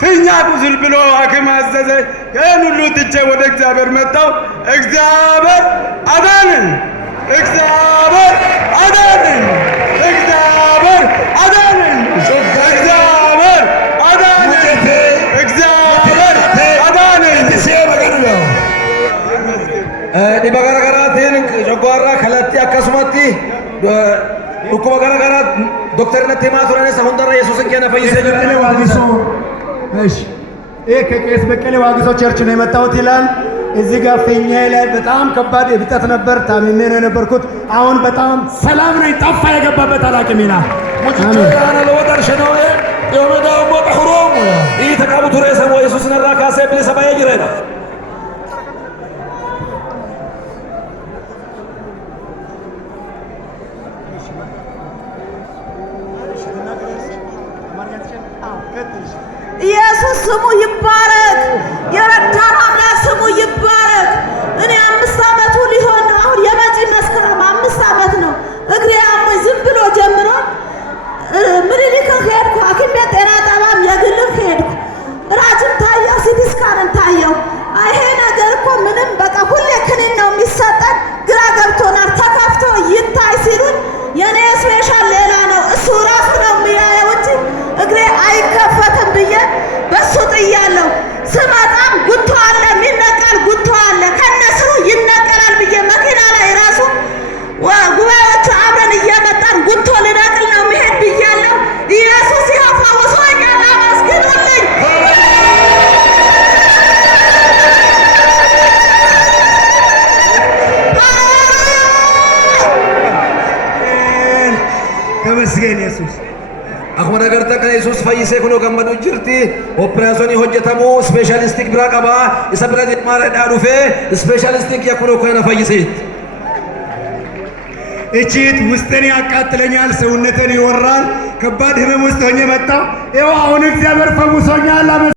ፊኛ ቁስል ብሎ ሐኪም አዘዘ። ይህን ሁሉ ትቼ ወደ እግዚአብሔር መጣሁ። እግዚአብሔር አዳነኝ። እግዚአብሔር አዳነኝ። እግዚአብሔር አዳነኝ። እግዚአብሔር አዳነኝ። እግዚአብሔር አዳነኝ። Dhibba garaagaraatiin coggoorraa kallattii akkasumatti dhukkuba garaagaraa dooktarinatti himaa turanis hundarra Yesuusin kenna fayyisee ቄስ በቀለ ዋግሶ እሺ ይሄ ከቄስ በቀለ ዋግሶ ቸርች ነው የመጣሁት ይላል። እዚህ ጋር ፊኛዬ ላይ በጣም ከባድ እብጠት ነበር። ታምሜ ነው የነበርኩት። አሁን በጣም ሰላም ነኝ። ጠፋ የገባበት አላውቅም ይላል። ሙጭቼ ያለ ለወደርሽ ነው የሆነዳው ሞጣሁሮም ይህ ተቃብቱ ሬሰሞ ኢየሱስን ራካሴ ብለ ሰማየ ጅረና ኢየሱስ ስሙ ይባረክ። የረዳን አምላክ ስሙ ይባረክ። እኔ 5 ዓመቱ ሊሆን ነው አሁን የመጪ መስከረም 5 ዓመት ነው። እግሬ አሞኝ ዝም ብሎ ጀምሮ ምኒልክ ሄድኩ፣ ሐኪም ቤት ጤና ጣቢያም የግልም ሄድኩ። ራጅም ታየው፣ ሲቲ ስካንም ታየው። ይሄ ነገር እኮ ምንም በቃ ሁሌ ክኒን ነው የሚሰጠን። ግራ ገብቶናል። ተከፍቶ ይታይ ሲሉን የኔ ስፔሻል ሌላ ነው፣ እሱ ራሱ ነው የሚያየው እንጂ እግሬ አይከፈትም ብዬ በሱ ጥያለሁ። ስመጣም ጉቶ አለ፣ የሚነቀል ጉቶ አለ፣ ከነስሩ ይነቀላል ብዬ መኪና ላይ ራሱ ጉባኤዎቹ አብረን እየመጣን ጉቶ ልነቅል ነው መሄድ ብያለሁ። ኢየሱስ ያፈውሶኛል። አመስግኑልኝ። ተመስገን ኢየሱስ። akkuma agartan kana Yesuus fayyisee kunoo gammadu jirti. Operaasyoonii hojjetamu ispeeshaalistik bira qaba. Isa bira deemaadhaa dhufee ispeeshaalistik kunoo kana fayyiseetti. እቺት ውስጤን ያቃጥለኛል፣ ሰውነቴን ይወራል። ከባድ ህመም ውስጥ ሆኜ መጣሁ። ይኸው አሁን እግዚአብሔር ፈውሶኛል።